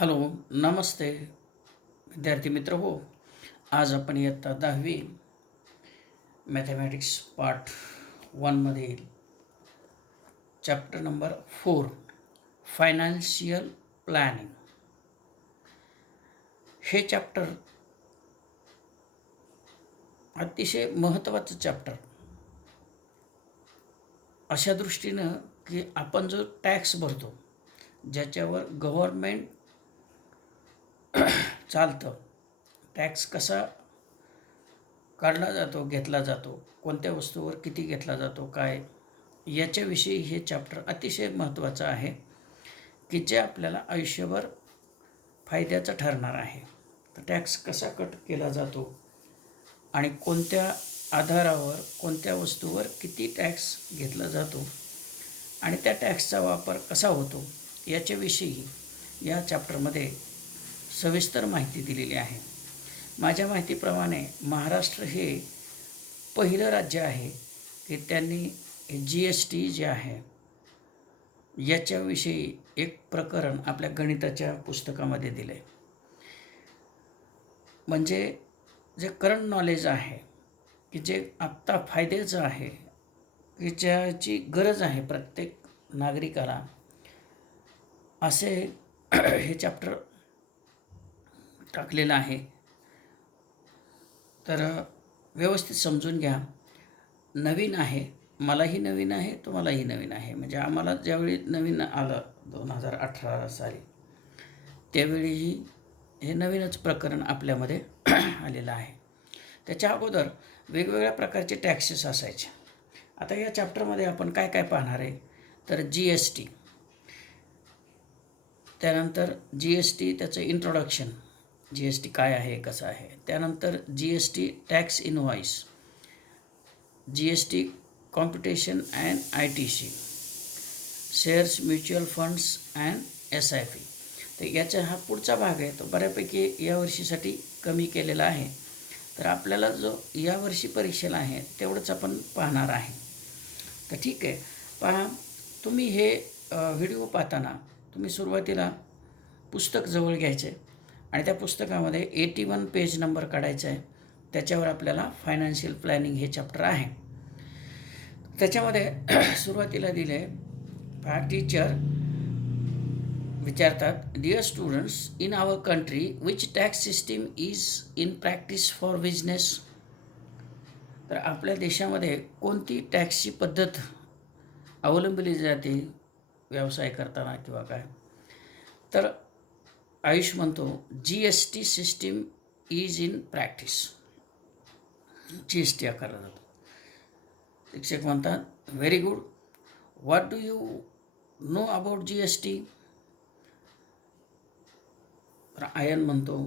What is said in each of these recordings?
Hello, नमस्ते विद्यार्थी मित्र हो. आज आपण इयत्ता 10वी मॅथमॅटिक्स पार्ट 1मधील चॅप्टर नंबर 4 फायनान्शियल प्लॅनिंग हे चॅप्टर अतिशय महत्त्वाचं चॅप्टर अशा दृष्टीनं की आपण जो टॅक्स भरतो, ज्याच्यावर गव्हर्नमेंट चालतं, टॅक्स कसा काढला जातो, घेतला जातो, कोणत्या वस्तूवर किती घेतला जातो, काय याच्याविषयी हे चॅप्टर अतिशय महत्त्वाचं आहे की जे आपल्याला आयुष्यभर फायद्याचं ठरणार आहे. तर टॅक्स कसा कट केला जातो आणि कोणत्या आधारावर कोणत्या वस्तूवर किती टॅक्स घेतला जातो आणि त्या टॅक्सचा वापर कसा होतो याच्याविषयी या चॅप्टरमध्ये सविस्तर माहिती दिलेली आहे. माझ्या माहितीप्रमाणे महाराष्ट्र हे पहिलं राज्य आहे की त्यांनी GST जे आहे याच्याविषयी एक प्रकरण आपल्या गणिताच्या पुस्तकामध्ये दिलं आहे. म्हणजे जे करंट नॉलेज आहे की जे आत्ता फायद्याचं आहे की ज्याची गरज आहे प्रत्येक नागरिकाला, असे हे चॅप्टर टाकलेलं आहे. तर व्यवस्थित समजून घ्या. नवीन आहे, मलाही नवीन आहे, तुम्हालाही नवीन आहे. म्हणजे आम्हाला ज्यावेळी नवीन आलं 2018 साली, त्यावेळीही हे नवीनच प्रकरण आपल्यामध्ये आलेलं आहे. त्याच्या अगोदर वेगवेगळ्या प्रकारचे टॅक्सेस असायचे. आता या चॅप्टरमध्ये आपण काय काय पाहणार आहे तर GST, त्यानंतर GST त्याचं इंट्रोडक्शन, GST काय आहे कसं आहे, त्यानंतर GST tax invoice, GST competition and ITC, shares mutual funds and SIP. तर याचा हा पुढचा भाग आहे, तो बऱ्यापैकी यावर्षीसाठी कमी केलेला आहे. तर आपल्याला जो यावर्षी परीक्षेला आहे तेवढंच आपण पाहणार आहे. तर ठीक आहे, पहा तुम्ही हे व्हिडिओ पाहताना तुम्ही सुरुवातीला पुस्तक जवळ घ्यायचे आणि त्या पुस्तकामध्ये 81 पेज नंबर काढायचा आहे. त्याच्यावर आपल्याला फायनान्शियल प्लॅनिंग हे चॅप्टर आहे. त्याच्यामध्ये सुरुवातीला दिले पहा, टीचर विचारतात, dear students, in our country which tax system is in practice for business. तर आपल्या देशामध्ये कोणती टॅक्सची पद्धत अवलंबली जाते व्यवसाय करताना किंवा काय. तर आयुष म्हणतो GST system is in practice, GST आकारला जातो. शिक्षक म्हणतात very good, what do you know about GST. तर आयन म्हणतो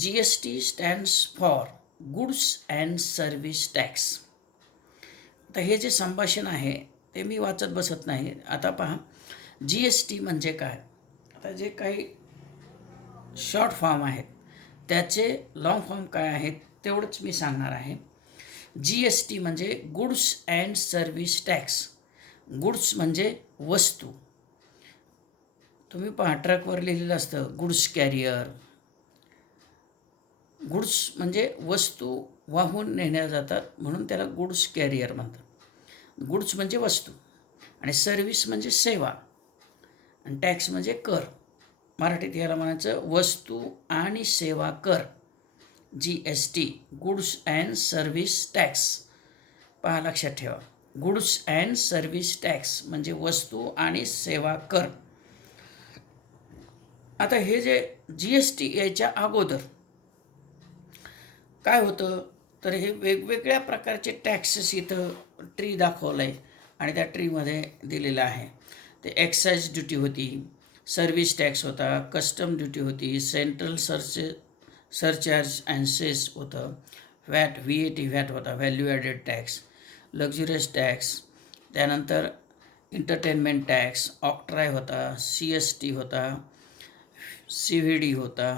GST stands for goods and service tax. तर हे जे संभाषण आहे ते मी वाचत बसत नाही. आता पहा, GST म्हणजे काय. आता जे काही शॉर्ट फॉर्म आहेत त्याचे लॉंग फॉर्म काय आहेत तेवढंच मी सांगणार आहे. GST म्हणजे goods and service tax. Goods म्हणजे वस्तू. तुम्ही पहा, ट्रकवर लिहिलेलं असतं गुड्स कॅरियर. गुड्स म्हणजे वस्तू वाहून नेल्या जातात म्हणून त्याला गुड्स कॅरियर म्हणतात. गुड्स म्हणजे वस्तू आणि सर्व्हिस म्हणजे सेवा आणि टॅक्स म्हणजे कर. मराठीत याला म्हणायचं वस्तू आणि सेवा कर, GST, goods and service tax. पहा, लक्षात ठेवा, गुड्स अँड सर्व्हिस टॅक्स म्हणजे वस्तू आणि सेवा कर. आता हे जे GST याच्या अगोदर काय होतं तर हे वेगवेगळ्या प्रकारचे टॅक्सेस इथं ट्री दाखवलं आहे आणि त्या ट्रीमध्ये दिलेलं आहे. ते एक्साईज ड्युटी होती, सर्व्हिस टॅक्स होता, कस्टम ड्युटी होती, सेंट्रल सरचार्ज अँड सेस होतं, VAT होता, value added tax, luxurious tax, त्यानंतर एंटरटेनमेंट टॅक्स, ऑक्ट्राय होता, CST होता, CVD होता,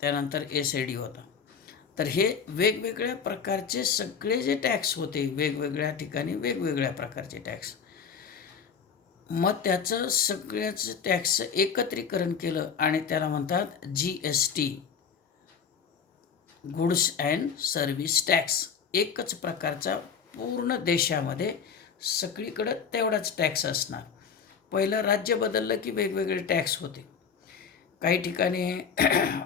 त्यानंतर SAD होता. तर हे वेगवेगळ्या प्रकारचे सगळे जे टॅक्स होते वेगवेगळ्या ठिकाणी वेगवेगळ्या प्रकारचे टॅक्स मग त्याचं सगळ्याचं टॅक्सचं एकत्रीकरण केलं आणि त्याला म्हणतात GST, goods and service tax. एकच प्रकारचा पूर्ण देशामध्ये सगळीकडं तेवढाच टॅक्स असणार. पहिलं राज्य बदललं की वेगवेगळे टॅक्स होते. काही ठिकाणी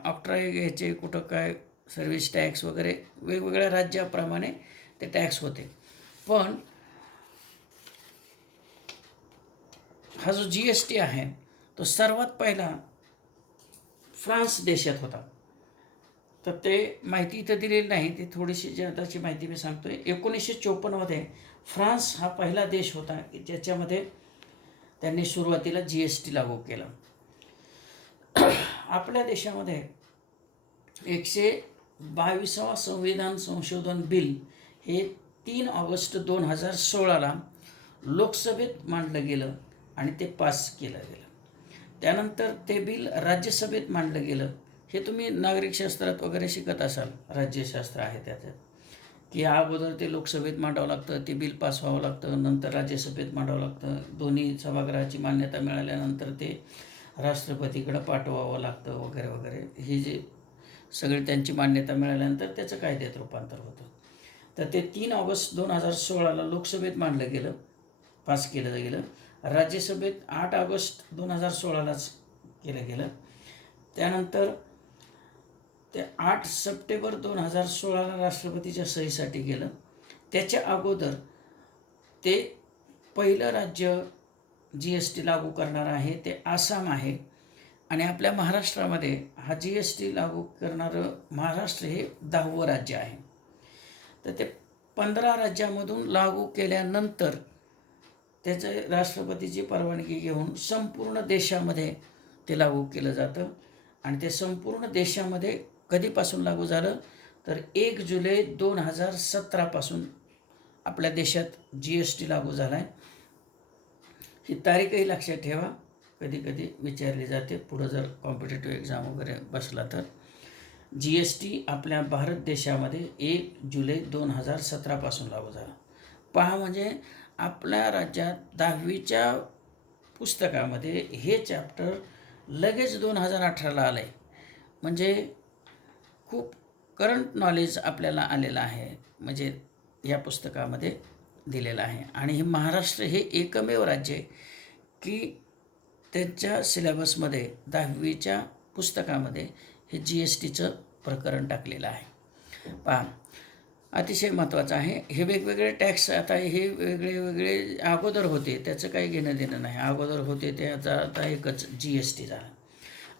ऑक्ट्रॉय घ्यायचे, कुठं काय सर्व्हिस टॅक्स वगैरे वेगवेगळ्या राज्याप्रमाणे ते टॅक्स होते. पण हा जो GST आहे तो सर्वात पहिला फ्रान्स देशात होता. तर ते माहिती इथं दिलेली नाही, ती थोडीशी जादाची माहिती मी सांगतो आहे. 1954मध्ये फ्रान्स हा पहिला देश होता की ज्याच्यामध्ये त्यांनी सुरुवातीला GST लागू केला. आपल्या देशामध्ये 122वा संविधान संशोधन बिल हे 3 ऑगस्ट 2016ला लोकसभेत मांडलं गेलं आणि ते पास केलं गेलं. त्यानंतर ते बिल राज्यसभेत मांडलं गेलं. हे तुम्ही नागरिकशास्त्रात वगैरे शिकत असाल, राज्यशास्त्र आहे त्याच्यात, की अगोदर ते लोकसभेत मांडावं लागतं, ते बिल पास व्हावं लागतं, नंतर राज्यसभेत मांडावं लागतं, दोन्ही सभागृहाची मान्यता मिळाल्यानंतर ते राष्ट्रपतीकडं पाठवावं लागतं वगैरे वगैरे. ही जे सगळी त्यांची मान्यता मिळाल्यानंतर त्याचं कायद्यात रूपांतर होतं. तर ते 3 ऑगस्ट 2016ला लोकसभेत मांडलं गेलं, पास केलं गेलं. राज्यसभेत 8 ऑगस्ट 2016लाच केलं गेलं. त्यानंतर ते 8 सप्टेंबर 2016ला राष्ट्रपतीच्या सहीसाठी गेलं. त्याच्या अगोदर ते पहिलं राज्य GST लागू करणार आहे ते आसाम आहे. आणि आपल्या महाराष्ट्रामध्ये हा GST लागू करणारं महाराष्ट्र हे 10वं राज्य आहे. तर ते 15 राज्यामधून लागू केल्यानंतर त्याचे राष्ट्रपतीची परवानगी घेऊन संपूर्ण देशामध्ये ते लागू केलं जातं. आणि ते संपूर्ण देशामध्ये कधीपासून लागू झालं तर 1 जुलै 2017पासून आपल्या देशात GST लागू झाला आहे. ही तारीखही लक्षात ठेवा, कधी कधी विचारली जाते पुढं जर कॉम्पिटेटिव्ह एक्झाम वगैरे बसला तर. GST आपल्या भारत देशामध्ये 1 जुलै 2017पासून लागू झाला. पहा, म्हणजे आपल्या राज्यात 10वीच्या पुस्तकामध्ये हे चॅप्टर लगेच 2018ला आलं आहे. म्हणजे खूप करंट नॉलेज आपल्याला आलेलं आहे, म्हणजे या पुस्तकामध्ये दिलेलं आहे. आणि हे महाराष्ट्र हे एकमेव राज्य आहे की त्यांच्या सिलेबसमध्ये 10वीच्या पुस्तकामध्ये हे GSTचं प्रकरण टाकलेलं आहे. पहा, अतिशय महत्त्वाचं आहे. हे वेगवेगळे टॅक्स आता हे वेगळे वेगळे अगोदर होते, त्याचं काही घेणं देणं नाही. अगोदर होते ते आता एकच GST झाला.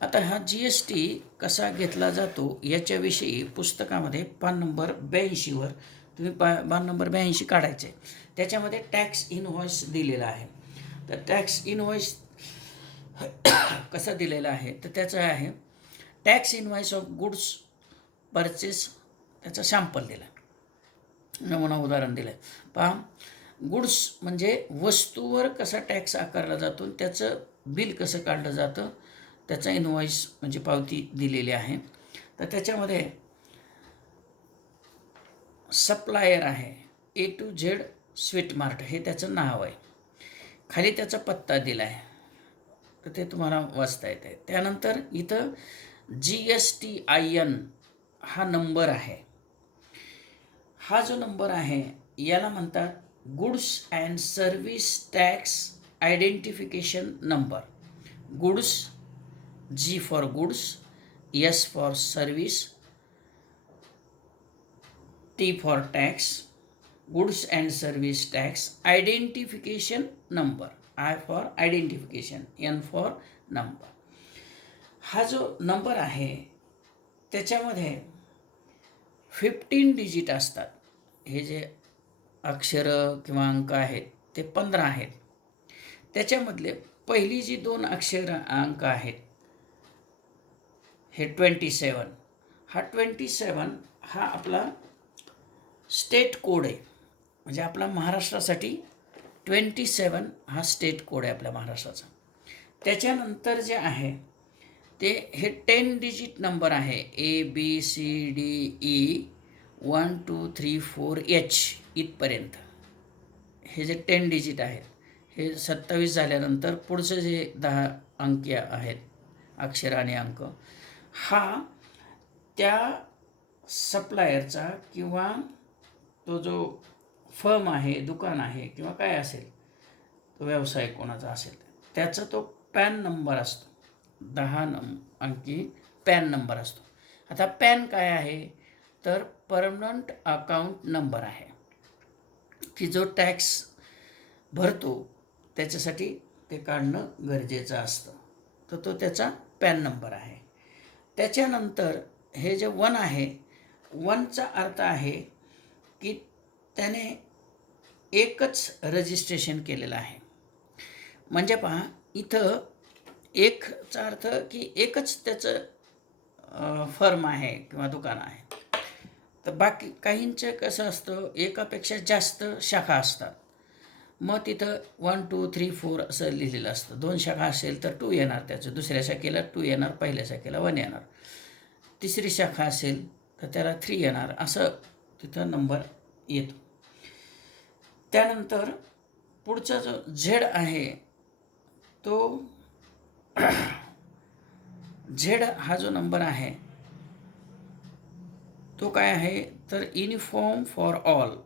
आता हा GST कसा घेतला जातो याच्याविषयी पुस्तकामध्ये पान नंबर 82वर तुम्ही पान नंबर 82 काढायचे. त्याच्यामध्ये टॅक्स इनव्हॉइस दिलेला आहे. तर टॅक्स इनव्हॉइस कसा दिलेला आहे तर त्याचं आहे tax invoice of goods purchase. त्याचा सॅम्पल दिला, नमुना उदाहरण दिलं आहे. पहा, गुड्स म्हणजे वस्तूवर कसा टॅक्स आकारला जातो, त्याचं बिल कसं काढलं जातं, त्याचा इनव्हॉइस म्हणजे पावती दिलेली आहे. तर त्याच्यामध्ये सप्लायर आहे, A to Z sweet mart हे त्याचं नाव आहे. खाली त्याचा पत्ता दिला आहे, तर ते तुम्हाला वाचता येतं आहे. त्यानंतर इथं GSTIN हा नंबर आहे. हा जो नंबर आहे याला म्हणतात goods and service tax identification number. Goods, G for goods, S for service, T for tax, goods and service tax identification number, I for identification, N for number. हा जो number आहे त्याच्यामध्ये 15 डिजिट असतात. हे जे अक्षरं किंवा अंक आहेत ते 15 आहेत. त्याच्यामधले पहिली जी 2 अंक आहेत हे 27. हा 27 हा आपला स्टेट कोड आहे. म्हणजे आपला महाराष्ट्रासाठी 27 हा स्टेट कोड आहे आपल्या महाराष्ट्राचा. त्याच्यानंतर जे आहे ते हे 10 डिजिट नंबर आहे. ABCDE 1 2 3 4 H इथपर्यंत हे जे 10 डिजिट आहेत हे 27 झाल्यानंतर पुढचं जे 10 अंकी आहेत, अक्षर आणि अंक, हा त्या सप्लायरचा किंवा तो जो फर्म आहे, दुकान आहे किंवा काय असेल, तो व्यवसाय कोणाचा असेल त्याचा तो पॅन नंबर असतो. 10 अंकी पॅन नंबर असतो. आता पॅन काय आहे तर परमनंट अकाउंट नंबर आहे, की जो टॅक्स भरतो त्याच्यासाठी ते काढणं गरजेचं असतं. तर तो त्याचा पॅन नंबर आहे. त्याच्यानंतर हे जे 1 आहे, 1चा अर्थ आहे की त्याने एकच रजिस्ट्रेशन केलेलं आहे. म्हणजे पहा, इथं एकचा अर्थ की एकच त्याचं फर्म आहे किंवा दुकान आहे. तर बाकी काहींचं कसं असतं, एकापेक्षा जास्त शाखा असतात. मग तिथं 1 2 3 4 असं लिहिलेलं असतं. 2 शाखा असेल तर 2 येणार, त्याचं दुसऱ्या शाखेला 2 येणार, पहिल्या शाखेला 1 येणार. तिसरी शाखा असेल तर त्याला 3 येणार, असं तिथं नंबर येतो. त्यानंतर पुढचा जो झेड आहे तो झेड हा जो नंबर आहे तो काय आहे तर युनिफॉर्म फॉर ऑल,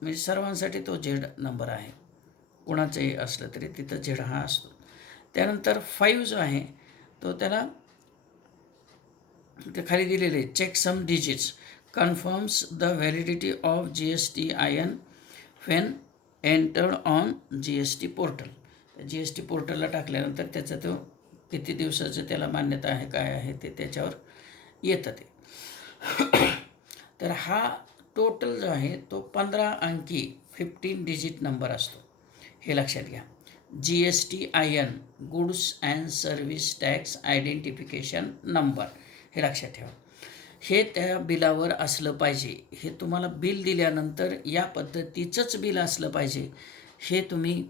म्हणजे सर्वांसाठी तो झेड नंबर आहे. कोणाचंही असलं तरी तिथं झेड हा असतो. त्यानंतर 5 जो आहे तो त्याला ते खाली दिलेले check sum digits confirms the validity of GSTIN when entered on GST portal. GST पोर्टलला टाकल्यानंतर त्याचा तो किती दिवसाचं त्याला मान्यता आहे काय आहे ते त्याच्यावर येतं ते. तर हा टोटल जो आहे तो 15 अंकी 15 डिजिट नंबर असतो, हे लक्षात घ्या. GSTIN goods and service tax identification number, हे लक्षात ठेवा. हे त्या बिलावर असलं पाहिजे. हे तुम्हाला बिल दिल्यानंतर या पद्धतीचंच बिल असलं पाहिजे, हे तुम्ही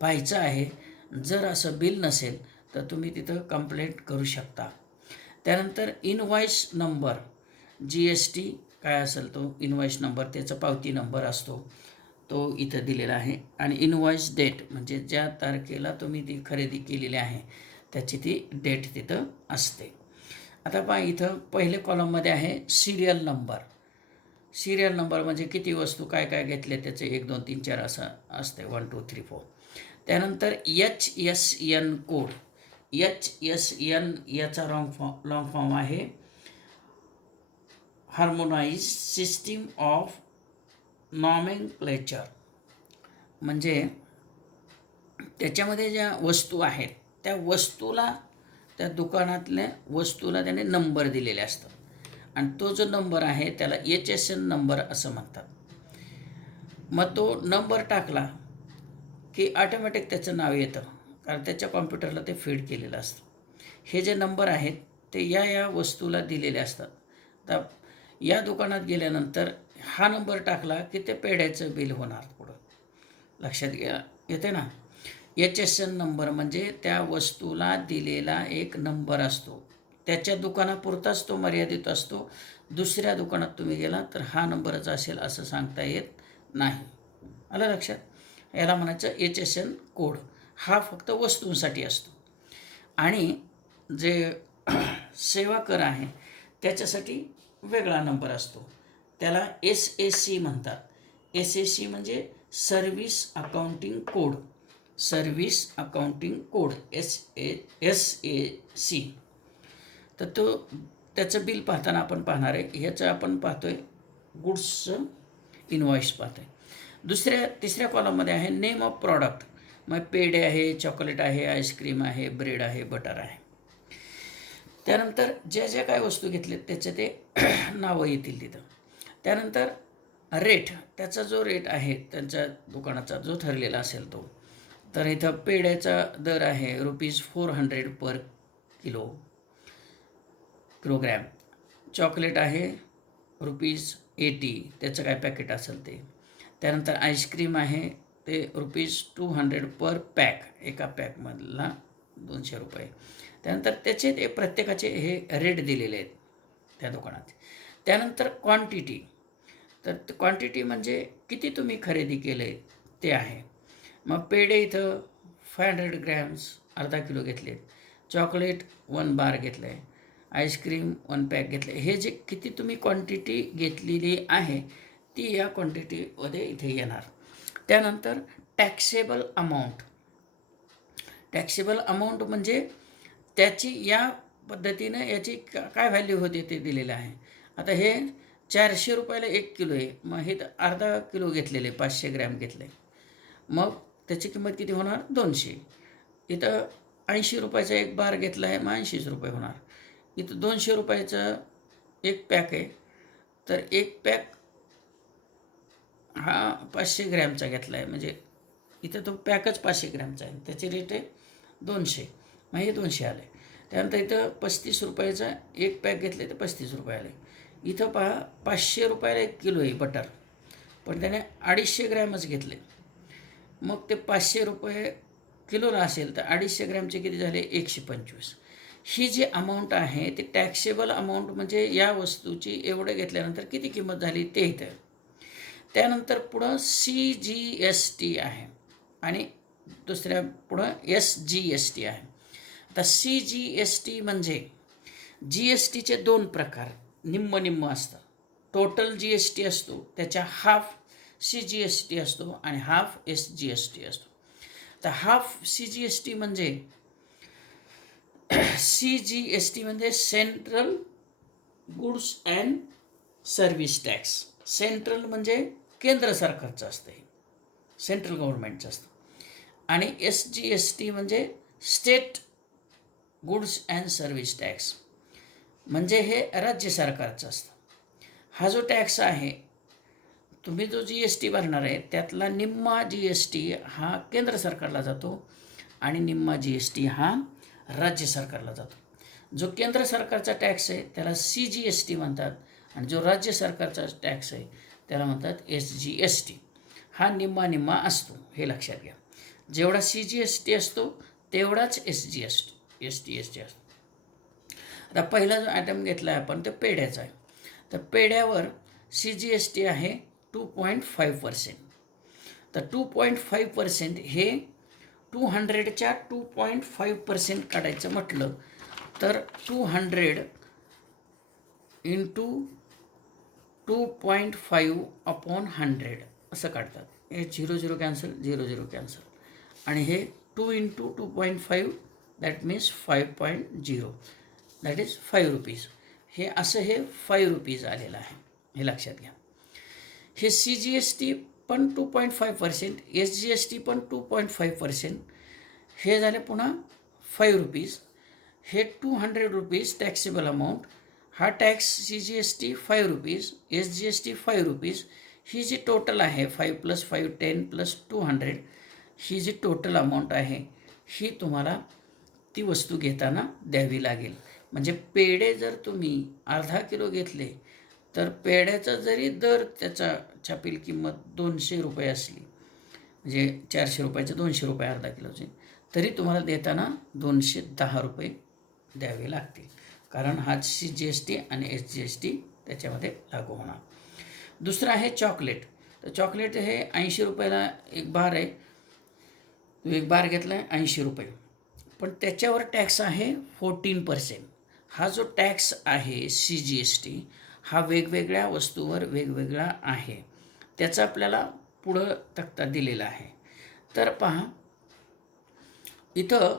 पाहायचं आहे. जर असं बिल नसेल तर तुम्ही तिथं कंप्लेंट करू शकता. त्यानंतर इनव्हॉइस नंबर, GST काय असेल तो इनव्हॉइस नंबर, त्याचा पावती नंबर असतो, तो इथं दिलेला आहे. आणि इनव्हॉइस डेट म्हणजे ज्या तारखेला तुम्ही ती खरेदी केलेली आहे त्याची ती डेट तिथं असते. आता पहा, इथं पहिले कॉलममध्ये आहे सिरियल नंबर. सिरियल नंबर म्हणजे किती वस्तू काय काय घेतले त्याचे 1 2 3 4 असं असते, 1 2 3 4. त्यानंतर HSN कोड. HSN याचा लॉंग फॉर्म आहे हार्मोनाइज सिस्टीम ऑफ नॉमेनक्लेचर. म्हणजे त्याच्यामध्ये ज्या वस्तू आहेत त्या वस्तूला, त्या दुकानातल्या वस्तूला त्याने नंबर दिलेले असतात आणि तो जो नंबर आहे त्याला HSN नंबर असं म्हणतात. मग तो नंबर टाकला की ऑटोमॅटिक त्याचं नाव येतं, कारण त्याच्या कॉम्प्युटरला ते फीड केलेलं असतं. हे जे नंबर आहेत ते या वस्तूला दिलेले असतात. तर या दुकानात गेल्यानंतर हा नंबर टाकला की ते पेढ्याचं बिल होणार पुढं, लक्षात घ्या, येते ना. HSN नंबर म्हणजे त्या वस्तूला दिलेला एक नंबर असतो, त्याच्या दुकानापुरताच तो मर्यादित असतो. दुसऱ्या दुकानात तुम्ही गेला तर हा नंबरच असेल असं सांगता येत नाही. आलं लक्षात. याला म्हणायचं HSN कोड. हा फक्त वस्तूंसाठी असतो. आणि जे सेवा कर आहे त्याच्यासाठी वेगळा नंबर असतो, त्याला SAC म्हणतात. SAC म्हणजे service accounting code. Service accounting code SAC. तर त्याचं बिल पाहताना आपण पाहणार आहे. ह्याचं आपण पाहतोय गुड्सचं इनव्हॉइस पाहतोय. तिसऱ्या कॉलममध्ये आहे नेम ऑफ प्रॉडक्ट. मग पेढे आहे, चॉकलेट आहे, आईस्क्रीम आहे, ब्रेड आहे, बटर आहे. त्यानंतर ज्या काय वस्तू घेतल्यात त्याचे ते नावं येतील तिथं. त्यानंतर रेट, त्याचा जो रेट आहे त्यांच्या दुकानाचा जो ठरलेला असेल तो. तर इथं पेढ्याचा दर आहे ₹400 पर किलोग्रॅम. चॉकलेट आहे ₹80, त्याचं काय पॅकेट असेल ते. त्यानंतर आईस्क्रीम आहे ते ₹200 पर पॅक, एका पॅकमधला ₹200. त्यानंतर त्याचे ते प्रत्येकाचे हे रेट दिलेले आहेत त्या दुकानात. त्यानंतर क्वांटिटी, तर क्वांटिटी म्हणजे किती तुम्ही खरेदी केलं आहे ते आहे. मग पेढे इथं 500 ग्रॅम्स अर्धा किलो घेतले, चॉकलेट 1 बार घेतलं आहे, आईस्क्रीम 1 पॅक घेतलं आहे. हे जे किती तुम्ही क्वांटिटी घेतलेली आहे ती या क्वांटिटीमध्ये इथे येणार. त्यानंतर टॅक्सेबल अमाऊंट. टॅक्सेबल अमाऊंट म्हणजे त्याची या पद्धतीनं याची काय व्हॅल्यू होते ते दिलेलं आहे. आता हे 400 रुपयाला 1 किलो आहे, मग हे अर्धा किलो घेतलेले 500 ग्रॅम घेतले, मग त्याची किंमत किती होणार 200. इथं 80 रुपयाचा 1 बार घेतला आहे, मग 80 रुपये होणार. इथं 200 रुपयाचं 1 पॅक आहे, तर 1 पॅक हा 500 ग्रॅमचा घेतला आहे, म्हणजे इथं तो पॅकच 500 ग्रॅमचा आहे, त्याचे रेट आहे 200, मग हे 200 आले. त्यानंतर इथं 35 रुपयाचा 1 पॅक घेतले तर 35 रुपये आले. इथं पहा 500 रुपयाला 1 किलो आहे बटर, पण त्याने 250 ग्रॅमच घेतले, मग ते 500 रुपये किलोला असेल तर 250 ग्रॅमचे किती झाले 125. ही जी अमाऊंट आहे ती टॅक्सेबल अमाऊंट, म्हणजे या वस्तूची एवढं घेतल्यानंतर किती किंमत झाली ते इथं. त्यानंतर पुढं CGST आहे आणि दुसऱ्या पुढं SGST आहे. आता CGST म्हणजे GSTचे 2 प्रकार, निम्म निम्म असतं. टोटल GST असतो, त्याच्या हाफ CGST असतो आणि हाफ SGST असतो. तर हाफ CGST म्हणजे CGST म्हणजे central goods and service tax. Central म्हणजे केंद्र सरकारचं असतं, हे सेंट्रल गव्हर्नमेंटचं असतं. आणि SGST म्हणजे state goods and service tax, म्हणजे हे राज्य सरकारचं असतं. हा जो टॅक्स आहे, तुम्ही जो GST भरणार आहे त्यातला निम्मा GST हा केंद्र सरकारला जातो आणि निम्मा GST हा राज्य सरकारला जातो. जो केंद्र सरकारचा टॅक्स आहे त्याला CGST म्हणतात आणि जो राज्य सरकारचा टॅक्स आहे त्याला म्हणतात SGST. हा निम्मा निम्मा असतो, हे लक्षात घ्या. जेवढा CGST असतो तेवढाच SGST असतो. आता पहिला जो आयटम घेतला आहे आपण तो पेढ्याचा आहे, तर पेढ्यावर CGST आहे 2.5%. तर 2.5% हे 200च्या 2.5% काढायचं म्हटलं तर 200 इंटू 2.5 अपॉन 100 असं काढतात. हे 0 कॅन्सल, 0 कॅन्सल, आणि हे 2 into 2.5 that means 5.0, that is 5 rupees. हे असं हे 5 रुपीज आलेलं आहे, हे लक्षात घ्या. हे CGST पण 2.5%, SGST पण 2.5%, हे झाले पुन्हा 5 रुपीज. हे 200 रुपीज टॅक्सेबल अमाऊंट. हा tax CGST 5 rupees, SGST 5 rupees. ही जी टोटल आहे 5 + 5 10 + 200, ही जी टोटल अमाऊंट आहे ही तुम्हाला ती वस्तू घेताना द्यावी लागेल. म्हणजे पेढे जर तुम्ही अर्धा किलो घेतले तर पेढ्याचा जरी दर त्याचा छापील किंमत 200 रुपये असली, म्हणजे 400 रुपयाचे 200 रुपये अर्धा किलोचे, तरी तुम्हाला देताना 210 रुपये द्यावे लागतील, कारण हा CGST आणि SGST त्याच्यामध्ये लागू होणार. दुसरं आहे चॉकलेट. तर चॉकलेट हे 80 रुपयाला 1 बार आहे, तो 1 बार घेतला आहे 80 रुपये, पण त्याच्यावर टॅक्स आहे 14%. हा जो टॅक्स आहे CGST हा वेगवेगळ्या वस्तूवर वेगवेगळा आहे, त्याचा आपल्याला पुढं तक्ता दिलेला आहे. तर पहा इथं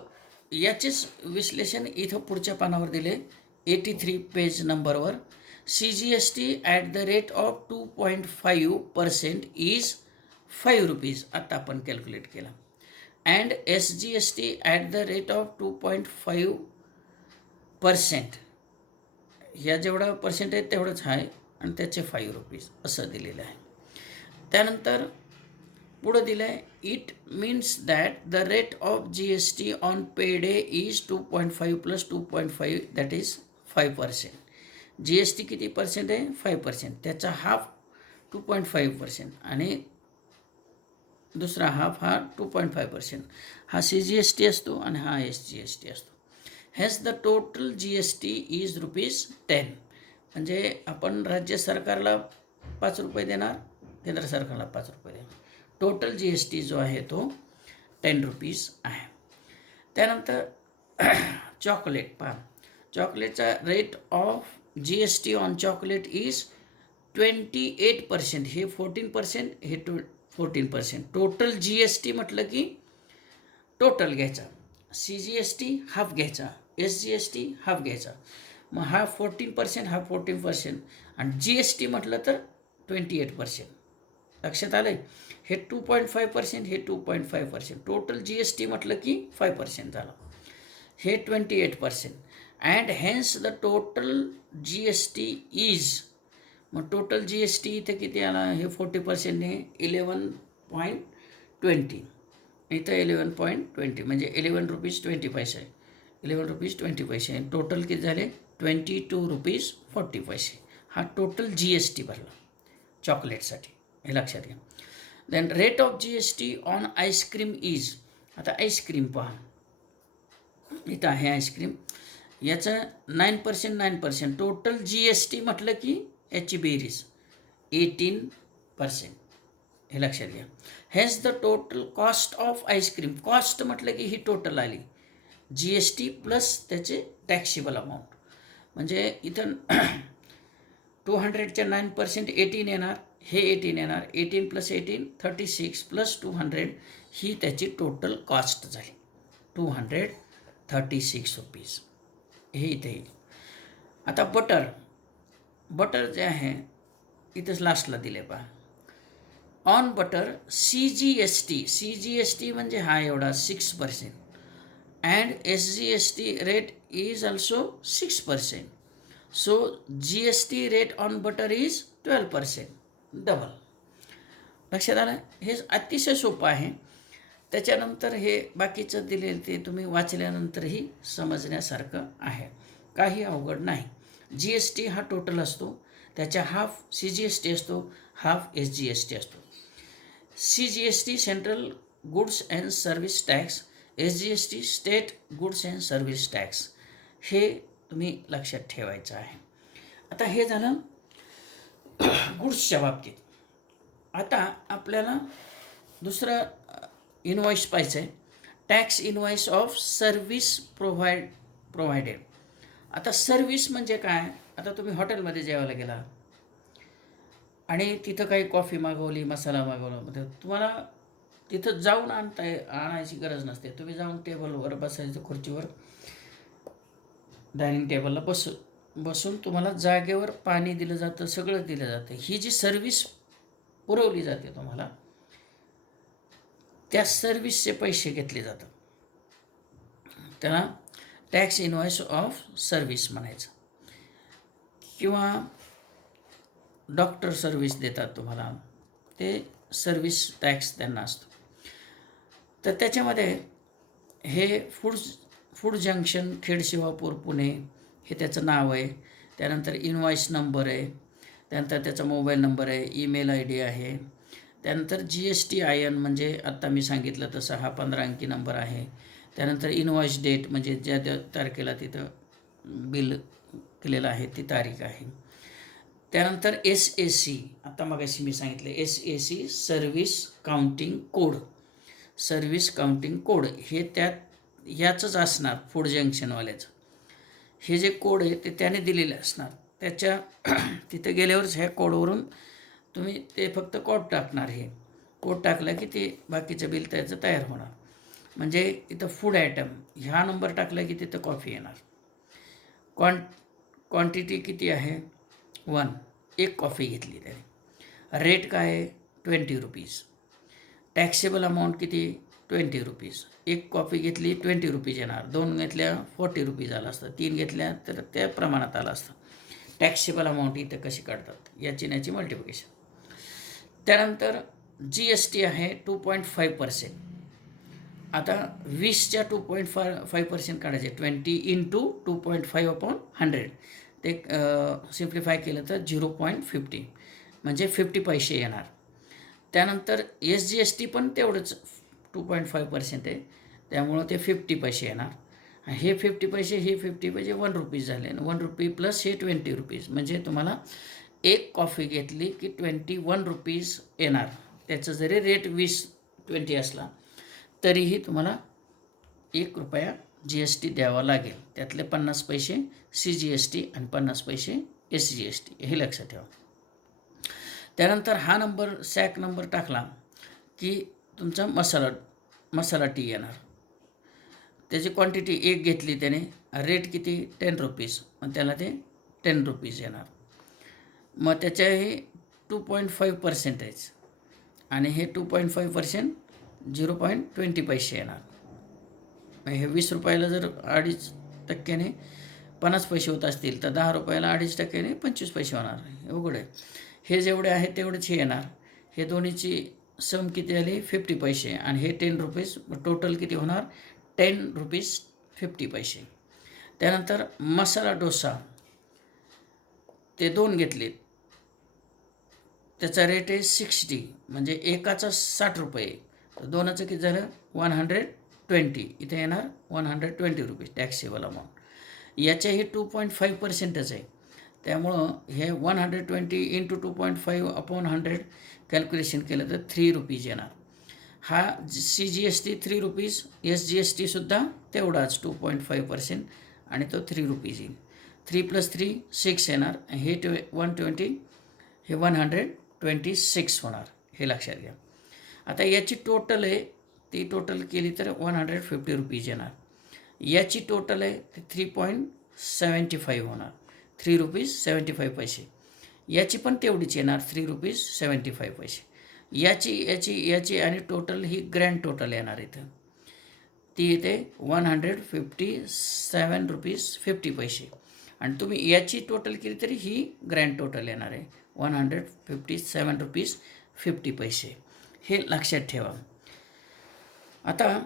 याचेच विश्लेषण इथं पुढच्या पानावर दिले 83 पेज नंबरवर. CGST at the rate of 2.5% is 5 rupees, आता आपण कॅल्क्युलेट केला. And SGST at the rate of 2.5%, ह्या जेवढा पर्सेंट आहे तेवढंच आहे आणि त्याचे 5 रुपीज असं दिलेलं आहे. त्यानंतर पुढं दिलं आहे it means that the rate of GST on पेढे इज 2.5 + 2.5 दॅट इज 5%. GST किती पर्सेंट आहे 5%, त्याचा हाफ 2.5% आणि दुसरा हाफ हा 2.5%. हा CGST असतो आणि हा SGST असतो. Has the total GST is ₹10. म्हणजे आपण राज्य सरकारला 5 रुपये देणार, केंद्र सरकारला 5 रुपये देणार. टोटल GST जो आहे तो ₹10 आहे. त्यानंतर चॉकलेट पहा, चॉकलेटचा rate of GST on chocolate is 28%. हे 14%, हे 14%. टोटल GST म्हटलं की टोटल घ्यायचा, CGST हाफ घ्यायचा, SGST हाफ घ्यायचा. मग हा 14%, हा 14%, आणि GST म्हटलं तर 28%. लक्षात आलं आहे? हे 2.5%, हे 2.5%. टोटल GST म्हटलं की 5% झालं. हे 28%. And hence the total GST is, मग टोटल GST इथे किती आला? हे 40%ने 11.20, इथं 11.20 म्हणजे ₹11.20 आहे. ₹11.20 आहे. टोटल किती झाले? ₹22.40. हा टोटल GST भरला चॉकलेटसाठी, हे लक्षात घ्या. Then rate of GST on ice cream is, आता आईस्क्रीम पहा, इथं आहे आईस्क्रीम, याचं 9%, 9%. टोटल GST म्हटलं की याची बेरीज 18%, हे लक्षात घ्या. Hence the total cost of ice cream, cost म्हटलं की ही टोटल आली, GST प्लस त्याचे टॅक्सेबल अमाऊंट. म्हणजे इथं 200च्या 9% 18 येणार, हे 18 येणार, 18 + 18 36 + 200 ही त्याची टोटल कॉस्ट झाली, ₹236. हे इथे येईल. आता बटर जे आहे इथंच लास्टला दिले पहा. ऑन बटर CGST म्हणजे हा एवढा 6%, and SGST rate is also 6%. So GST rate on butter is 12%, double. लक्षात आलं? हे अतिशय सोपं आहे. त्याच्यानंतर हे बाकीचं दिलेलं ते तुम्ही वाचल्यानंतरही समजण्यासारखं आहे, काही अवघड नाही. GST हा टोटल असतो, त्याच्या हाफ CGST असतो, हाफ SGST असतो. CGST central goods and service tax, SGST state goods and service tax. हे तुम्ही लक्षात ठेवायचं आहे. आता हे झालं गुड्सच्या बाबतीत. आता आपल्याला दुसरं इनवॉइस पाहिजे आहे, tax invoice of service provided. आता सर्व्हिस म्हणजे काय? आता तुम्ही हॉटेलमध्ये जेवायला गेला आणि तिथं काही कॉफी मागवली, मसाला मागवला, म्हणजे तुम्हाला तिथं जाऊन आणायची गरज नसते. तुम्ही जाऊन टेबलवर बसायचं, खुर्चीवर डायनिंग टेबलला बसून तुम्हाला जागेवर पाणी दिलं जातं, सगळं दिलं जातं. ही जी सर्व्हिस पुरवली जाते तुम्हाला, त्या सर्व्हिसचे पैसे घेतले जातात. त्याला टॅक्स इनवॉइस ऑफ सर्व्हिस म्हणायचं. किंवा डॉक्टर सर्व्हिस देतात तुम्हाला, ते सर्व्हिस टॅक्स त्यांना असतो. तर त्याच्यामध्ये हे फूड जंक्शन खेड शिवापूर पुणे हे त्याचं नाव आहे. त्यानंतर इनवॉइस नंबर आहे, त्यानंतर त्याचा मोबाईल नंबर आहे, ईमेल ID आहे. त्यानंतर GSTIN म्हणजे आत्ता मी सांगितलं तसं हा 15 अंकी नंबर आहे. त्यानंतर इनवॉइस डेट म्हणजे ज्या तारखेला तिथं बिल केलेलं आहे ती तारीख आहे. त्यानंतर SAC, आता मगाशी मी सांगितलं SAC service counting code, service counting code हे याचंच असणार फूड जंक्शनवाल्याचं. हे जे कोड आहे ते त्याने दिलेले असणार. त्याच्या तिथं गेल्यावरच ह्या कोडवरून तुम्ही ते फक्त कोड टाकणार. हे कोड टाकलं की ते बाकीचं बिल त्याचं तयार होणार. म्हणजे इथं फूड आयटम ह्या नंबर टाकला की तिथं कॉफी येणार. क्वांटिटी किती आहे? 1, एक कॉफी घेतली त्याने. रेट काय आहे? ₹20. टॅक्सेबल अमाऊंट किती? ₹20. एक कॉफी घेतली ₹20 येणार, 2 घेतल्या ₹40 आलं असतं, 3 घेतल्या तर त्या प्रमाणात आलं असतं. टॅक्सेबल अमाऊंट इथं कशी काढतात याची याची मल्टिप्लिकेशन. त्यानंतर GST आहे 2.5%. आता 20च्या 2.5% काढायचे, 20 × 2.5/100. ते सिम्प्लिफाय केलं तर 0.50 म्हणजे 50 पैसे येणार. त्यानंतर SGST पण तेवढंच 2.5% आहे, त्यामुळं ते 50 पैसे येणार. हे 50 पैसे, हे 50 पैसे, ₹1 झाले. ₹1 प्लस हे ₹20 म्हणजे तुम्हाला एक कॉफी घेतली की ₹21 येणार. त्याचं जरी रेट 20 असला तरीही तुम्हाला 1 रुपया GST द्यावा लागेल. त्यातले 50 पैसे CGST आणि 50 पैसे SGST, हे लक्षात ठेवा. त्यानंतर हा नंबर सॅक नंबर टाकला की तुमचा मसाला टी येणार. त्याची क्वांटिटी 1 घेतली त्याने, रेट किती 10 रुपीज, मग त्याला ते 10 रुपीज येणार. मग त्याच्याही 2.5% आणि हे 2.5% 0.20 पैसे येणार. हे 20 रुपयाला जर 2.5% 50 पैसे होत असतील तर 10 रुपयाला 2.5% 25 पैसे होणार. एवढं आहे. हे जेवढे आहे तेवढेच हे येणार. हे दोन्हीची सम किती आली 50 पैसे आणि हे 10 रुपीज, टोटल किती होणार 10 रुपीज 50 पैसे. त्यानंतर मसाला डोसा ते 2 घेतलेत, त्याचा रेट आहे 60, म्हणजे एकाचा 60 रुपये, तर दोनाचं किती झालं 120. इथे येणार 120 रुपीज टॅक्सेबल अमाऊंट. याच्याही 2.5%च आहे, त्यामुळं हे 120 × 2.5 अपॉन 100 कॅल्क्युलेशन केलं तर 3 रुपीज येणार. हा CGST 3 रुपीज, SGSTसुद्धा तेवढाच 2.5% आणि तो 3 रुपीज येईल. 3 + 3 6 येणार. हे 120, हे 126 होणार, हे लक्षात घ्या. आता याची टोटल आहे, ती टोटल केली तर 150 रुपीज येणार. याची टोटल आहे ते 3.75 होणार, 3 रुपीज 75 पैसे. याची पण तेवढीच येणार 3 रुपीज 75 पैसे. याची आणि टोटल ही ग्रँड टोटल येणार इथं, ती येते 157 रुपीज 50 पैसे. आणि तुम्ही याची टोटल केली तरी ही ग्रँड टोटल येणार आहे 157 रुपीज 50 पैसे, हे लक्षात ठेवा. आता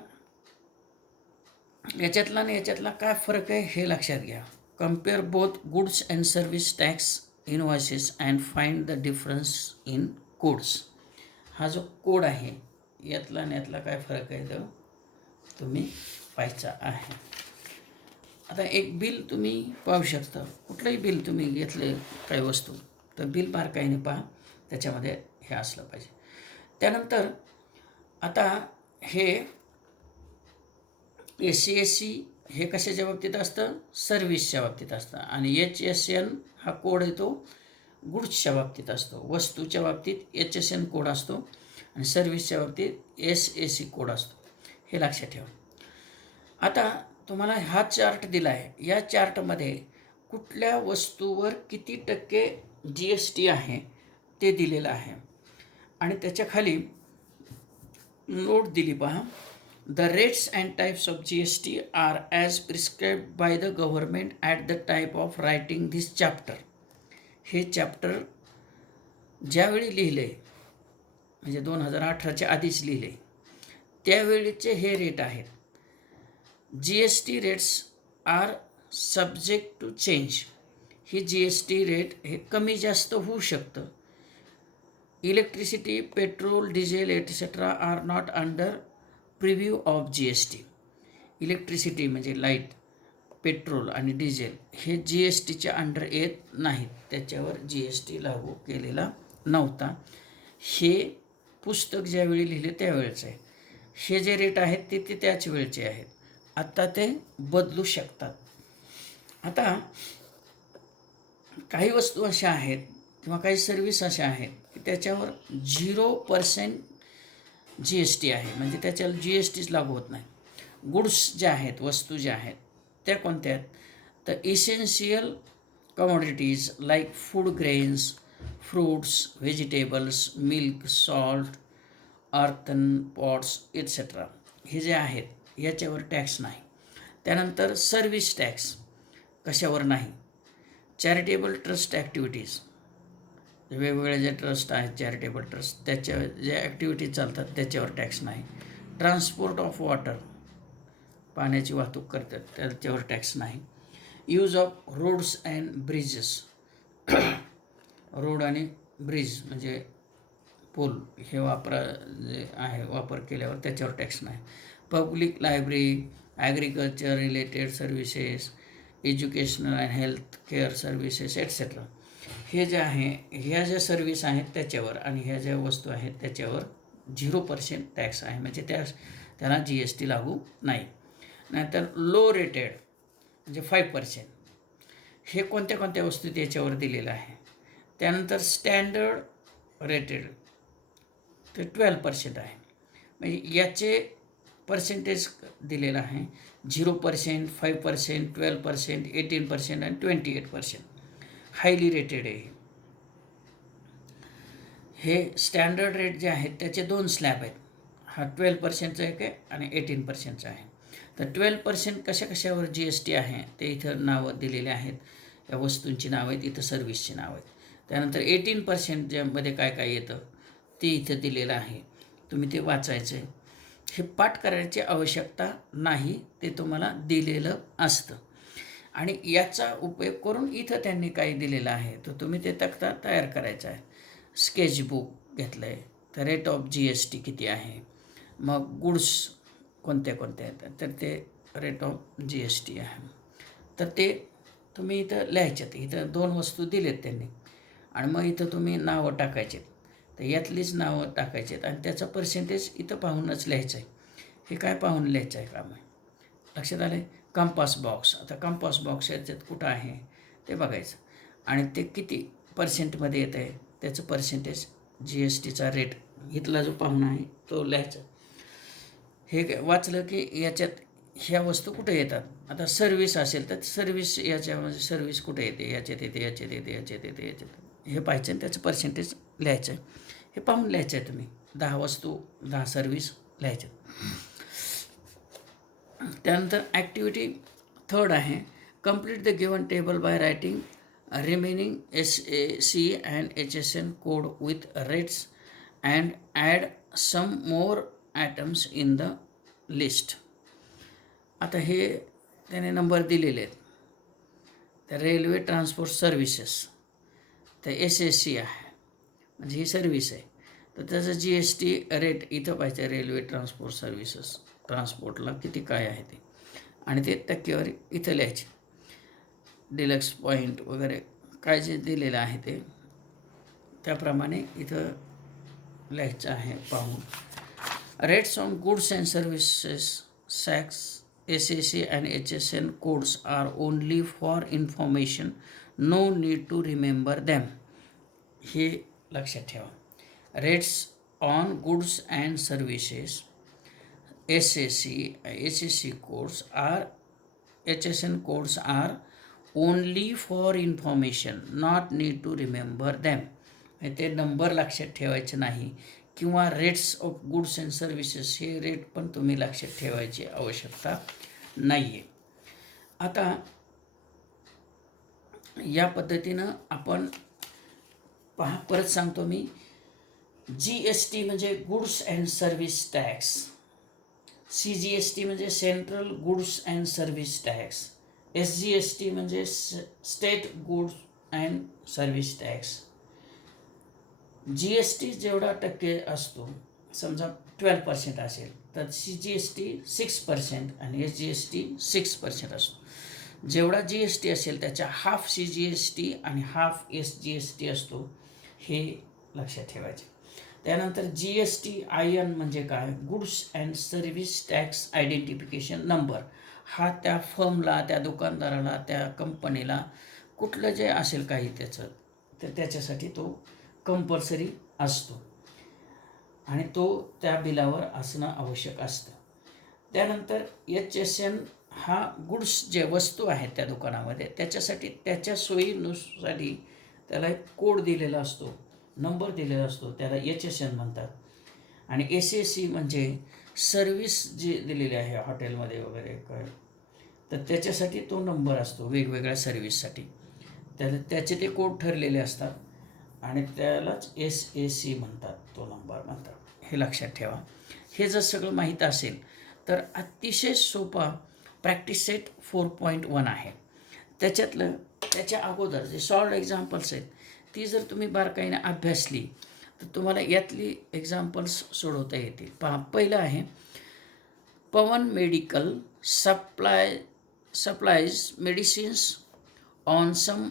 याच्यातला आणि याच्यातला काय फरक आहे हे लक्षात घ्या. Compare both goods and service tax invoices and find the difference in codes. हा जो कोड आहे यातला आणि यातला काय फरक आहे तो तुम्ही पाहायचा आहे. आता एक बिल तुम्ही पाहू शकता, कुठलंही बिल तुम्ही घेतले काही वस्तू, तर बिल बारकाईने पहा, त्याच्यामध्ये हे असलं पाहिजे. त्यानंतर आता हे SCSC हे कशाच्या बाबतीत असतं, सर्व्हिसच्या बाबतीत असतं. आणि HSN हा कोड येतो गुड्सच्या बाबतीत असतो. वस्तूच्या बाबतीत HSN कोड असतो आणि सर्व्हिसच्या बाबतीत SAC कोड असतो, हे लक्षात ठेवा. आता तुम्हाला हा चार्ट दिला आहे, या चार्टमध्ये कुठल्या वस्तूवर किती टक्के GST आहे ते दिलेलं आहे आणि त्याच्या खाली नोट दिली पहा. The rates and types of GST are as prescribed by the government at the time of writing this chapter. हे चॅप्टर ज्यावेळी लिहिले, म्हणजे 2018च्या आधीच लिहिले, त्यावेळीचे हे रेट आहेत. GST rates are subject to change. ही GST रेट हे कमी जास्त होऊ शकतं. Electricity, petrol, diesel etcetera are not under preview of GST. Electricity म्हणजे लाईट, पेट्रोल आणि डिझेल हे GSTच्या अंडर येत नाहीत, त्याच्यावर GST लागू केलेला नव्हता. हे पुस्तक ज्यावेळी लिहिले त्यावेळेचं आहे. हे जे रेट आहेत ते त्याच वेळचे आहेत. आत्ता ते बदलू शकतात. आता काही वस्तू अशा आहेत किंवा काही सर्व्हिस अशा आहेत की त्याच्यावर 0% GST आहे, म्हणजे त्याच्यावर GSTच लागू होत नाही. गुड्स ज्या आहेत, वस्तू ज्या आहेत त्या कोणत्या आहेत, तर essential commodities like food grains, fruits, vegetables, milk, salt, earthen pots etcetera, हे जे आहेत याच्यावर टॅक्स नाही. त्यानंतर सर्व्हिस टॅक्स कशावर नाही. चॅरिटेबल ट्रस्ट ॲक्टिव्हिटीज, वेगवेगळे जे ट्रस्ट आहेत चॅरिटेबल ट्रस्ट, त्याच्या ज्या ॲक्टिव्हिटीज चालतात त्याच्यावर टॅक्स नाही. ट्रान्सपोर्ट ऑफ वॉटर, पाण्याची वाहतूक करतात त्याच्यावर टॅक्स नाही. Use of roads and bridges, road आणि ब्रिज म्हणजे पूल हे जे आहे वापर केल्यावर त्याच्यावर टॅक्स नाही. Public library, agriculture related services, educational and health care services etcetera, हे जे आहे ह्या ज्या सर्व्हिस आहेत त्याच्यावर आणि ह्या ज्या वस्तू आहेत त्याच्यावर 0% टॅक्स आहे. म्हणजे त्या त्यांना GST लागू नाही. नाहीतर लो रेटेड म्हणजे 5%, हे कोणत्या कोणत्या वस्तू याच्यावर दिलेलं आहे. त्यानंतर स्टँडर्ड रेटेड ते 12% आहे. म्हणजे याचे पर्सेंटेज दिलेलं आहे 0%, 5%, 12%, 18% आणि 28%. हायली रेटेड आहे. हे स्टँडर्ड रेट जे आहेत त्याचे 2 स्लॅब आहेत. हा 12%चा एक आहे आणि 18%चा आहे. तर 12% कशावर GST आहे ते इथं नावं दिलेले आहेत. या वस्तूंची नावं आहेत, इथं सर्व्हिसची नावं आहेत. त्यानंतर 18% ज्यामध्ये काय काय येतं ते इथं दिलेलं आहे. तुम्ही ते वाचायचं आहे. हे पाठ करायची आवश्यकता नाही, ते तुम्हाला दिलेलं असतं. आणि याचा उपयोग करून इथं त्यांनी काही दिलेलं आहे तर तुम्ही ते तक्ता तयार करायचा आहे. स्केचबुक घेतलं आहे तर रेट ऑफ GST किती आहे, मग गुड्स कोणत्या येतात तर ते रेट ऑफ GST आहे. तर ते तुम्ही इथं लिहायच्यात. इथं 2 वस्तू दिलेत त्यांनी आणि मग इथं तुम्ही नावं टाकायचे. तर यातलीच नावं टाकायचे आणि त्याचा पर्सेंटेज इथं पाहूनच लिहायचं आहे. हे काय पाहून लिहायचं आहे काम आहे. लक्षात आलं आहे. कंपास बॉक्स, आता कंपास बॉक्स याच्यात कुठं आहे ते बघायचं आणि ते किती पर्सेंटमध्ये येतं आहे त्याचं पर्सेंटेज GSTचा रेट इथला जो पाहुणा आहे तो लिहायचा. हे वाचलं की याच्यात ह्या वस्तू कुठे येतात. आता सर्व्हिस असेल तर सर्व्हिस याच्यामध्ये सर्व्हिस कुठे येते, याच्यात येते, याच्यात येते, याच्यात येते, याच्यात हे पाहायचं आणि त्याचं पर्सेंटेज लिहायचं आहे. हे पाहून लिहायचं आहे तुम्ही. 10 वस्तू 10 सर्व्हिस लिहायच्या. त्यानंतर ॲक्टिव्हिटी थर्ड आहे complete the given table by writing remaining SAC and HSN code with rates and add some more items in the list. आता हे त्याने नंबर दिलेले आहेत. तर रेल्वे ट्रान्सपोर्ट सर्व्हिसेस तर SAC आहे म्हणजे ही सर्व्हिस आहे. तर त्याचं GST रेट इथं पाहिजे. रेल्वे ट्रान्सपोर्ट सर्व्हिसेस ट्रान्सपोर्टला किती काय आहे ते आणि ते टक्केवारी इथं लिहायचे. डिलक्स पॉईंट वगैरे काय जे दिलेलं आहे ते त्याप्रमाणे इथं लिहायचं आहे पाहून. Rates on goods and services SACs SAC and HSN codes are only for information, no need to remember them. हे लक्षात ठेवा. Rates on goods and services HSC codes are HSN codes are only for information, not need to remember them. ते number लक्षात ठेवायचे नाही किंवा rates of goods and services हे rate पण तुम्ही लक्षात ठेवायची आवश्यकता नाही आहे. आता या पद्धतीनं आपण परत सांगतो मी. GST म्हणजे goods and service tax, CGST म्हणजे central goods and service tax, SGST म्हणजे state goods and service tax. GST जेवढा टक्के असतो, समजा 12% असेल तर CGST 6% आणि SGST 6% असतो. जेवढा GST असेल त्याच्या हाफ CGST आणि हाफ SGST असतो, हे लक्षात ठेवायचे. त्यानंतर GSTIN म्हणजे काय, goods and service tax identification number. हा त्या फर्मला, त्या दुकानदाराला, त्या कंपनीला कुठलं जे असेल काही त्याचं तर त्याच्यासाठी तो कंपल्सरी असतो आणि तो त्या बिलावर असणं आवश्यक असतं. त्यानंतर HSN हा गुड्स जे वस्तू आहेत त्या दुकानामध्ये त्याच्यासाठी त्याच्या सोयीनुसार त्याला एक कोड दिलेला असतो, नंबर दिलेला असतो, त्याला HSN म्हणतात. आणि SAC म्हणजे सर्व्हिस जी दिलेली आहे हॉटेलमध्ये वगैरे काय तर त्याच्यासाठी तो नंबर असतो वेगवेगळ्या सर्व्हिससाठी. त्याचे ते कोड ठरलेले असतात आणि त्यालाच SAC म्हणतात, तो नंबर म्हणतात. हे लक्षात ठेवा. हे जर सगळं माहीत असेल तर अतिशय सोपा प्रॅक्टिस सेट 4.1 आहे. त्याच्या अगोदर जे सॉल्ड एक्झाम्पल्स आहेत ती जर तुम्ही बारकाईने अभ्यासली तर तुम्हाला यातली एक्झाम्पल्स सोडवता येतील. पहा, पहिलं आहे Pawan medical supplies medicines on some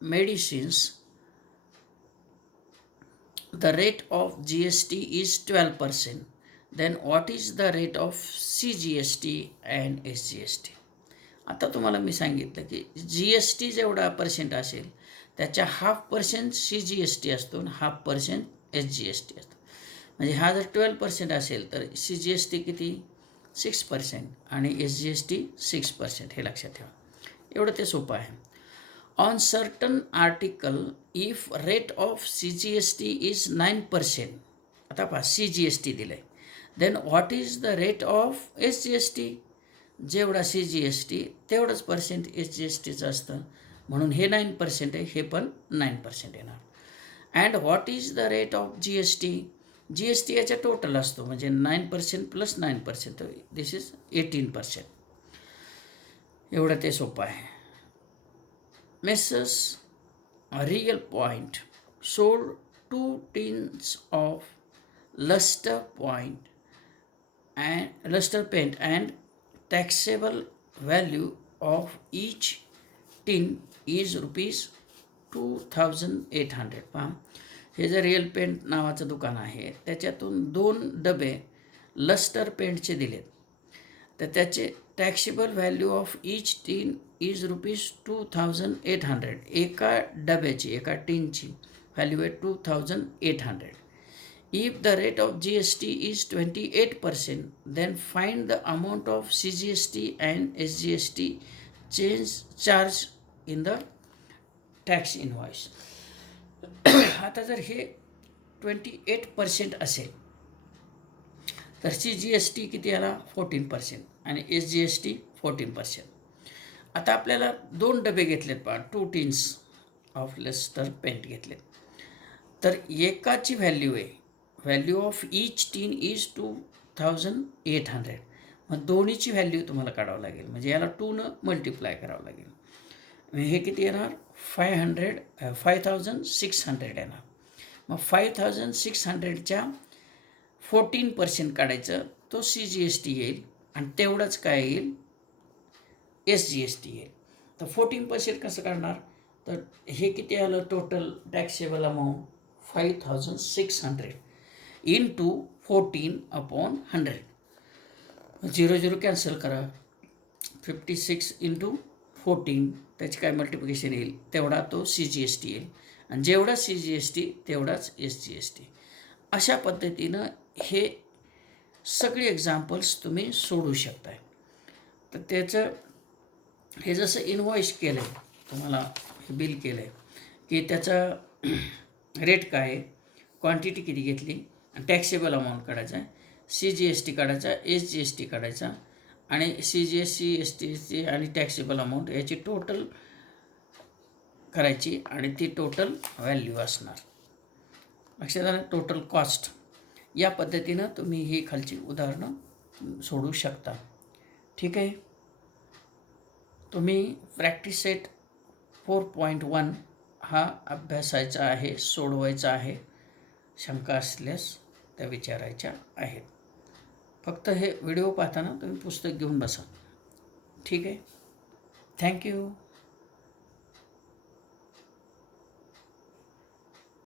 medicines. The rate of GST is 12%. Then what is the rate of CGST and SGST. आता तुम्हाला मी सांगितलं की GST जेवढा पर्सेंट असेल त्याच्या 0.5% CGST असतो आणि 0.5% SGST असतो. म्हणजे हा जर 12% असेल तर CGST किती 6% आणि SGST 6%. हे लक्षात ठेवा. एवढं ते सोपं आहे. On certain article if rate of CGST is 9%. आता पहा CGST दिलं आहे. Then what is the rate of SGST. जेवढा CGST तेवढंच पर्सेंट SGSTचं असतं, म्हणून हे 9% आहे, हे पण 9% येणार. And what is the rate of GST. GST याच्या टोटल असतो, म्हणजे 9% प्लस 9%, दिस इज 18%. एवढं ते सोपं आहे. Messrs real point sold 2 tins of luster paint and taxable value of each tin is ₹2,800. पहा, हे जे रिअल पेंट नावाचं दुकान आहे त्याच्यातून 2 डबे लस्टर पेंटचे दिलेत, तर त्याचे taxable value of each tin is ₹2,800. एका डब्याची, एका टीनची व्हॅल्यू आहे 2,800. If the rate of GST is 28%, then find the amount of CGST and SGST charge in the tax invoice. आता जर हे 28% असेल तर CGST किती आला 14% आणि SGST 14%. आता आपल्याला 2 डबे घेतलेत पहा, 2 tins ऑफ लस्टर पेंट घेतलेत, तर एकाची व्हॅल्यू आहे, value of each tin is 2,800. मग दोन्हीची व्हॅल्यू तुम्हाला काढावं लागेल, म्हणजे याला 2ने मल्टिप्लाय करावं लागेल. हे किती येणार 5,600 येणार. मग 5,600च्या 14% काढायचं, तो CGST येईल आणि तेवढंच काय येईल SGST येईल. तर 14% कसं काढणार, तर हे किती आलं total taxable amount 5,600 into 14/100. 0 cancel करा, 56 इंटू 14 त्याची काय मल्टिप्लिकेशन येईल तेवढा तो CGST येईल आणि जेवढा CGST तेवढाच SGST. अशा पद्धतीनं हे सगळी एक्झाम्पल्स तुम्ही सोडू शकताय. तर त्याचं हे जसं इनवॉइस केलं आहे, तुम्हाला हे बिल केलं आहे की त्याचा रेट काय आहे, क्वांटिटी किती घेतली, टॅक्सेबल अमाऊंट काढायचा आहे, CGST काढायचा, SGST काढायचा आणि CGST SGST आणि टॅक्सेबल अमाऊंट याची टोटल करायची आणि ती टोटल व्हॅल्यू असणार. लक्षात आलं, टोटल कॉस्ट. या पद्धतीनं तुम्ही ही खालची उदाहरणं सोडू शकता. ठीक आहे. तुम्ही प्रॅक्टिस सेट 4.1 हा अभ्यासायचा आहे, सोडवायचा आहे. शंका असल्यास त्या विचारायच्या आहेत. फक्त हे व्हिडिओ पाहताना तुम्ही पुस्तक घेऊन बसा. ठीक आहे. थँक्यू.